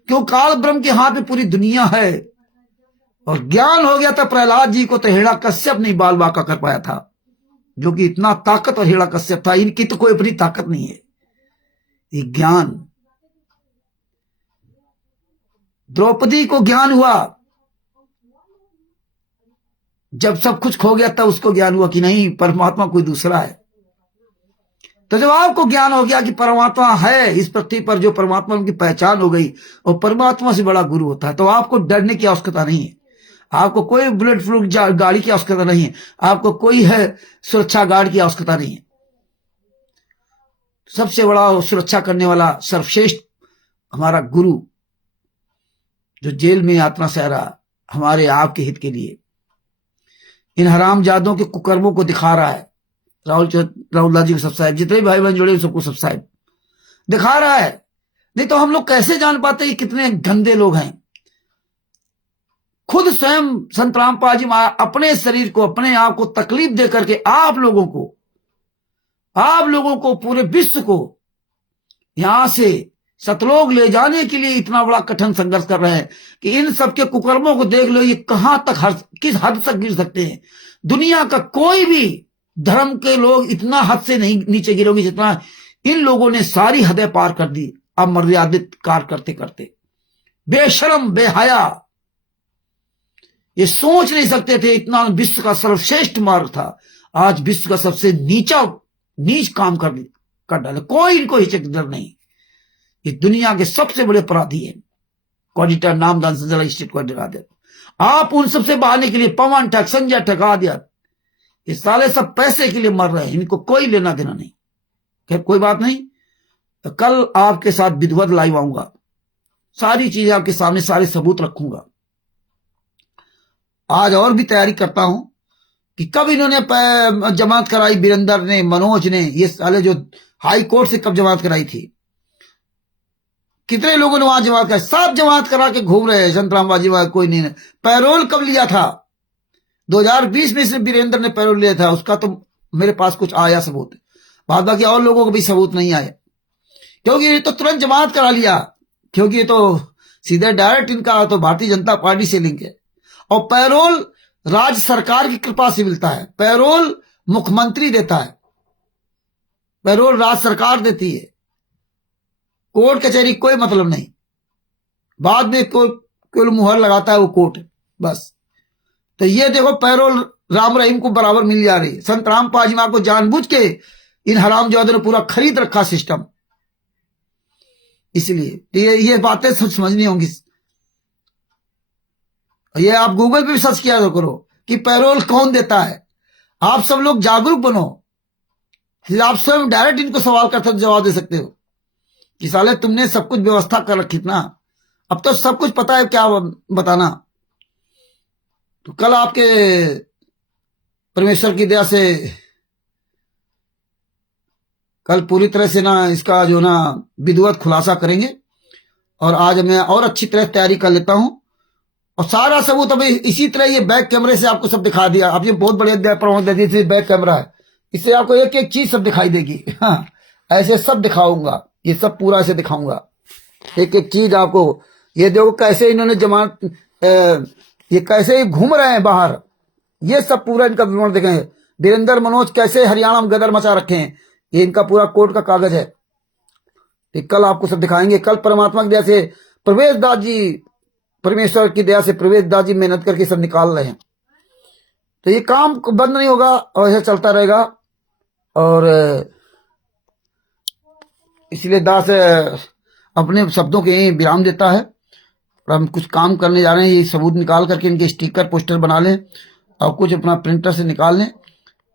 क्यों काल ब्रह्म के हाथ में पूरी दुनिया है। और ज्ञान हो गया था प्रहलाद जी को, तो हिरण्यकश्यप नहीं बाल बांका कर पाया था, जो कि इतना ताकत और हिरण्यकश्यप था। इनकी तो कोई अपनी ताकत नहीं है, ये ज्ञान। द्रौपदी को ज्ञान हुआ जब सब कुछ खो गया, तब उसको ज्ञान हुआ कि नहीं, परमात्मा कोई दूसरा है। तो जब आपको ज्ञान हो गया कि परमात्मा है इस पृथ्वी पर, जो परमात्मा की पहचान हो गई, और परमात्मा से बड़ा गुरु होता है, तो आपको डरने की आवश्यकता नहीं है। आपको कोई बुलेट प्रूफ गाड़ी की आवश्यकता नहीं है, आपको कोई है सुरक्षा गार्ड की आवश्यकता नहीं है। सबसे बड़ा सुरक्षा करने वाला सर्वश्रेष्ठ हमारा गुरु, जो जेल में यातना सह रहा हमारे आपके हित के लिए, इन हरामजादों के कुकर्मों को दिखा रहा है। राहुल जी को सब साहब, जितने भाई बहन जुड़े सबको सब साहब दिखा रहा है। नहीं तो हम लोग कैसे जान पाते कि कितने गंदे लोग हैं। खुद स्वयं संत रामपाल जी अपने शरीर को, अपने आप को तकलीफ दे करके आप लोगों को पूरे विश्व को यहां से सतलोक ले जाने के लिए इतना बड़ा कठिन संघर्ष कर रहे हैं कि इन सबके कुकर्मों को देख लो, ये कहां तक किस हद तक गिर सकते हैं। दुनिया का कोई भी धर्म के लोग इतना हद से नहीं नीचे गिरोगे जितना इन लोगों ने सारी हदें पार कर दी, अमर्यादित कार्य करते करते। बेशरम, बेहया, ये सोच नहीं सकते थे। इतना विश्व का सर्वश्रेष्ठ मार्ग था, आज विश्व का सबसे नीच काम कर डाले। कोई इनको हिचक डर नहीं। ये दुनिया के सबसे बड़े अपराधी हैं। कोऑर्डिनेटर नामदान से स्टेट को डरा दे। आप उन सबसे बहाने के लिए पवन ठग, संजय ठग आदि, ये साले सब पैसे के लिए मर रहे हैं, इनको कोई लेना देना नहीं। खैर कोई बात नहीं, तो कल आपके साथ विधिवत लाइव आऊंगा, सारी चीजें आपके सामने, सारे सबूत रखूंगा। आज और भी तैयारी करता हूं कि कब इन्होंने जमानत कराई, वीरेंद्र ने, मनोज ने, ये साले जो हाई कोर्ट से कब जमानत कराई थी, कितने लोगों ने वहां जमानत कराई, सब जमानत करा के घूम रहे हैं। संत रामबाजी कोई नहीं। पैरोल कब लिया था? 2020 में से वीरेंद्र ने पैरोल लिया था, उसका तो मेरे पास कुछ आया सबूत, बाद बाकी और लोगों को भी सबूत नहीं आया, क्योंकि ये तो तुरंत जमानत करा लिया, क्योंकि ये तो सीधे डायरेक्ट इनका तो भारतीय जनता पार्टी से लिंक है। और पैरोल राज्य सरकार की कृपा से मिलता है, पैरोल मुख्यमंत्री देता है, पैरोल राज्य सरकार देती है, कोर्ट कचहरी कोई मतलब नहीं। बाद में केवल मुहर लगाता है वो कोर्ट, बस। तो ये देखो पैरोल राम रहीम को बराबर मिल जा रही है। संत राम पाजीमा को जानबूझ के इन हरामजादों ने पूरा खरीद रखा सिस्टम। इसलिए ये बातें सब समझनी होंगी। ये आप गूगल पे भी सर्च किया तो करो कि पैरोल कौन देता है। आप सब लोग जागरूक बनो। फिर आप स्वयं डायरेक्ट इनको सवाल कर सकते, जवाब दे सकते हो कि साले तुमने सब कुछ व्यवस्था कर रखी ना, अब तो सब कुछ पता है, क्या बताना। तो कल आपके परमेश्वर की दया से कल पूरी तरह से ना इसका जो ना विधिवत खुलासा करेंगे। और आज मैं और अच्छी तरह तैयारी कर लेता हूं, और सारा सबूत अभी इसी तरह ये बैक कैमरे से आपको सब दिखा दिया। अब ये बहुत बढ़िया प्रमाण दे दी, बैक कैमरा है, इससे आपको एक एक चीज सब दिखाई देगी। हाँ, ऐसे सब दिखाऊंगा, ये सब पूरा ऐसे दिखाऊंगा, एक एक चीज आपको। ये देखो कैसे इन्होंने ये कैसे घूम रहे हैं बाहर, ये सब पूरा इनका विवरण देखेंगे। वीरेंद्र मनोज कैसे हरियाणा में गदर मचा रखे हैं, ये इनका पूरा कोर्ट का कागज है। तो कल आपको सब दिखाएंगे। कल परमात्मा की दया से प्रवेश दास जी, परमेश्वर की दया से प्रवेश दास जी मेहनत करके सब निकाल रहे हैं। तो ये काम बंद नहीं होगा और ऐसा चलता रहेगा। और इसलिए दास अपने शब्दों के यही विराम देता है। और हम कुछ काम करने जा रहे हैं, ये सबूत निकाल करके इनके स्टिकर पोस्टर बना लें और कुछ अपना प्रिंटर से निकाल लें,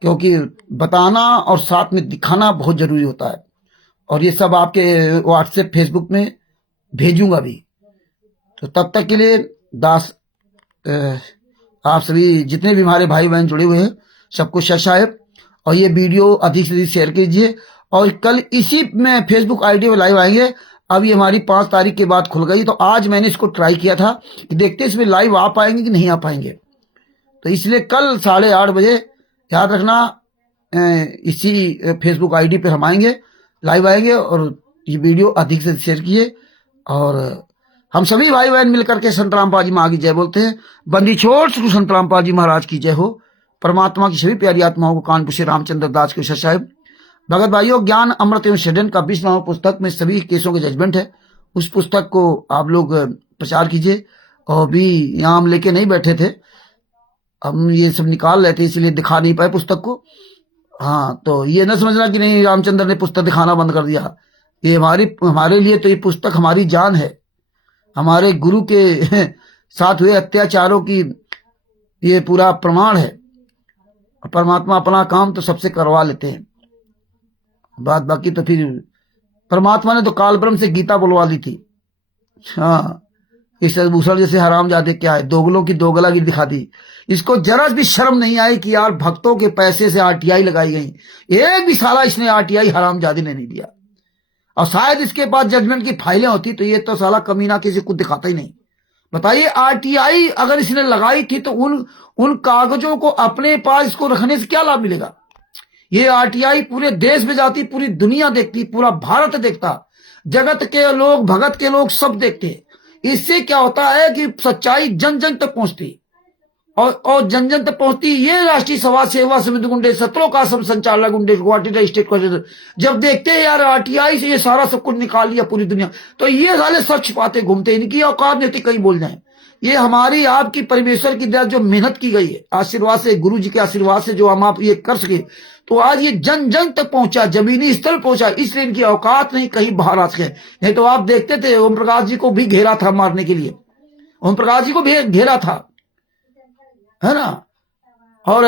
क्योंकि बताना और साथ में दिखाना बहुत जरूरी होता है। और ये सब आपके व्हाट्सएप फेसबुक में भेजूंगा भी। तो तब तक के लिए दास आप सभी जितने भी हमारे भाई बहन जुड़े हुए हैं सबको सत साहेब, और ये वीडियो अधिक से अधिक शेयर कीजिए। और कल इसी में फेसबुक आईडी में लाइव आएंगे। अब ये हमारी 5 तारीख के बाद खुल गई, तो आज मैंने इसको ट्राई किया था कि देखते इसमें लाइव आ पाएंगे कि नहीं आ पाएंगे। तो इसलिए कल 8:30 बजे याद रखना, इसी फेसबुक आईडी पर हम आएंगे, लाइव आएंगे, और ये वीडियो अधिक से शेयर किए। और हम सभी भाई बहन मिलकर के संत रामपाल जी माँ की जय बोलते हैं। बंदी छोड़ श्री संत रामपाल जी महाराज की जय हो। परमात्मा की सभी प्यारी आत्माओं को कानपुर से रामचंद्र दास के साहब। भगत भाइयों, ज्ञान अमृत एवं षड्यंत्र का 20वां पुस्तक में सभी केसों के जजमेंट है। उस पुस्तक को आप लोग प्रचार कीजिए। और भी यहाँ हम लेके नहीं बैठे थे, हम ये सब निकाल रहे थे, इसलिए दिखा नहीं पाए पुस्तक को। हाँ, तो ये न समझना कि नहीं रामचंद्र ने पुस्तक दिखाना बंद कर दिया। ये हमारे लिए तो ये पुस्तक हमारी जान है। हमारे गुरु के साथ हुए अत्याचारों की ये पूरा प्रमाण है। परमात्मा अपना काम तो सबसे करवा लेते हैं, बात बाकी तो फिर परमात्मा ने तो काल ब्रह्म से गीता बुलवा दी थी। हाँ, इस भूषण जैसे हराम जाते क्या है, दोगलों की दोगलागिरी दिखा दी। इसको जरा भी शर्म नहीं आई कि यार भक्तों के पैसे से आरटीआई लगाई गई। एक भी साला इसने आरटीआई हराम जादी ने नहीं दिया। और शायद इसके पास जजमेंट की फाइलें होती तो ये तो साला कमीना किसी को दिखाता ही नहीं। बताइए, आरटीआई अगर इसने लगाई थी तो उन कागजों को अपने पास इसको रखने से क्या लाभ मिलेगा। ये आरटीआई पूरे देश में जाती, पूरी दुनिया देखती, पूरा भारत देखता, जगत के लोग, भगत के लोग सब देखते। इससे क्या होता है कि सच्चाई जन जन तक पहुंचती, और जन जन तक पहुंचती। ये राष्ट्रीय समाज सेवा समिति गुंडे, सत्रों का सब संचालक गुंडे, गुवाहाटी स्टेट को जब देखते हैं यार आरटीआई से ये सारा सब कुछ निकाल लिया पूरी दुनिया, तो ये साले सच पाते घूमते, इनकी औकात नहीं होती कहीं बोल जाए। ये हमारी आपकी परमेश्वर की दया जो मेहनत की गई है, आशीर्वाद से, गुरु जी के आशीर्वाद से जो हम आप ये कर सके, तो आज ये जन जन तक पहुंचा, जमीनी स्तर पहुंचा। इसलिए इनकी औकात नहीं कहीं बाहर आ सके। नहीं तो आप देखते थे ओम प्रकाश जी को भी घेरा था मारने के लिए, ओम प्रकाश जी को भी घेरा था, है ना। और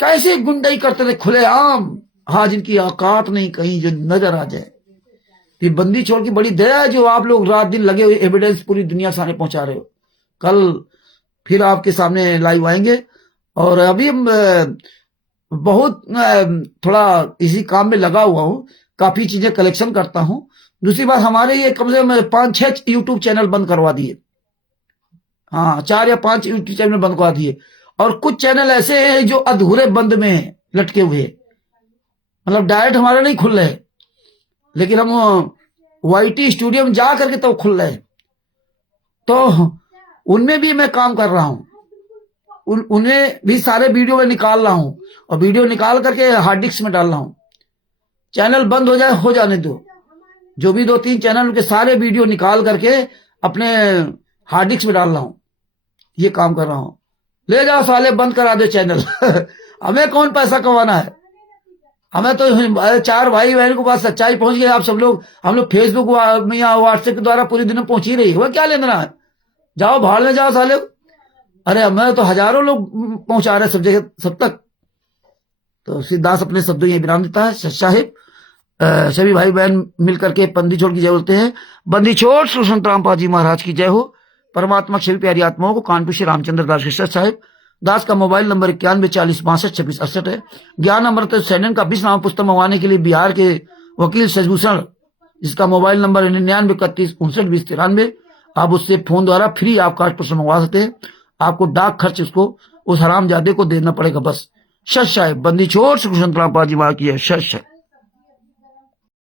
कैसे गुंडाई करते थे खुलेआम। आज इनकी औकात नहीं कहीं जो नजर आ जाए। ये बंदी छोड़ की बड़ी दया है जो आप लोग रात दिन लगे हुए एविडेंस पूरी दुनिया सामने पहुंचा रहे हो। कल फिर आपके सामने लाइव आएंगे। और अभी हम बहुत थोड़ा इसी काम में लगा हुआ हूँ, काफी चीजें कलेक्शन करता हूँ। दूसरी बात, हमारे ये कम से कम 5-6 यूट्यूब चैनल बंद करवा दिए। हाँ, 4 या 5 यूट्यूब चैनल बंद करवा दिए। और कुछ चैनल ऐसे हैं जो अधूरे बंद में हैं, लटके हुए, मतलब डायरेक्ट हमारे नहीं खुल रहे, लेकिन हम वाईटी स्टूडियो में जा करके तो खुल रहे। तो उनमें भी मैं काम कर रहा हूँ, उनमें भी सारे वीडियो में निकाल रहा हूँ, और वीडियो निकाल करके हार्ड डिस्क में डाल रहा हूँ। चैनल बंद हो जाए हो जाने दो, जो भी 2-3 चैनल के सारे वीडियो निकाल करके अपने हार्ड डिस्क में डाल रहा हूँ, ये काम कर रहा हूँ। ले जाओ साले, बंद करा दो चैनल। हमें कौन पैसा कमाना है, हमें तो 4 भाई बहन के पास सच्चाई पहुंच गई। आप सब लोग, हम लोग फेसबुक या व्हाट्सएप के द्वारा पूरी दुनिया पहुंच ही रही है, क्या लेना है, जाओ भाड़ में जाओ साले। अरे मैं तो हजारों लोग पहुंचा रहे सब जगह, सब तक। तो सिद्धार्थ अपने शब्दों ये विराम देता है। साहिब सभी भाई बहन मिलकर के बंदी छोड़ की जय बोलते हैं। बंदी छोड़ श्री संत रामपाल जी महाराज की जय हो। परमात्मा सभी प्यारी आत्माओं को कानपुर श्री रामचंद्र दास कृष्ण साहिब। दास का मोबाइल नंबर 9140625668 है। ज्ञान अमृत सैनन का 20 नाम पुस्तक मंगवाने के लिए बिहार के वकील सजभूषण, जिसका मोबाइल नंबर 9931592093, आप उससे फोन द्वारा फ्री आप कार्ड पुस्तक मंगवा सकते हैं। आपको डाक खर्च उसको उस हरामजादे को देना पड़ेगा बस। सच साहिब बंदी छोड़ श्री संत रामपाल जी महाराज की जय। सच